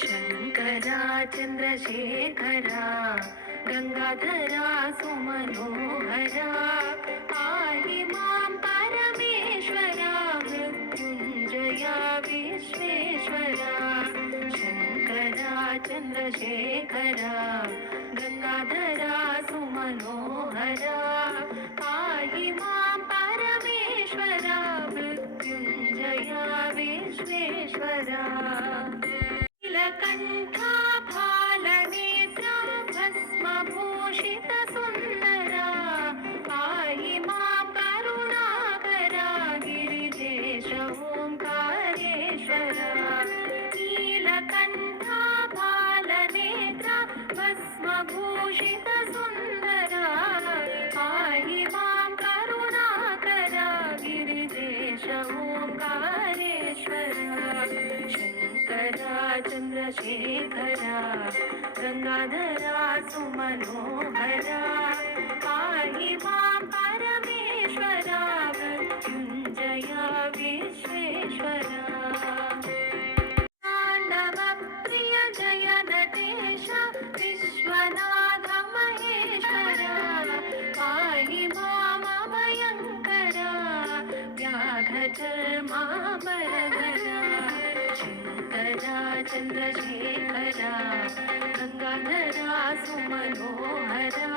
शङ्करा चन्द्रशेखरा गङ्गाधरा सुमनोहरा पाहि मां परमेश्वरा मृत्युञ्जया विश्वेश्वरा शङ्करा चन्द्रशेखरा गङ्गाधरा सुमनोहरा पाहि मां परमेश्वरा मृत्युञ्जया विश्वेश्वरा नीलकण्ठा फालनेत्रा भस्मभूषितसुन्दरा पाहि मां करुणाकरा गिरिजेश ओङ्कारेश्वरा नीलकण्ठा फालनेत्रा भस्मभूषितसुन्दरा पाहि मां करुणाकरा गिरिजेश ओङ्कारेश्वरा शङ्करा चन्द्रशेखरा गङ्गाधरा सुमनोहरा पाहि मां परमेश्वरा मृत्युञ्जया विश्वेश्वरा ताण्डवप्रिय जय नटेश विश्वनाथ महेश्वरा पाहि मामभयङ्करा व्याघ्रचर्माम्बरधरा शङ्करा चन्द्रशेखरा गङ्गाधरा सुमनोहरा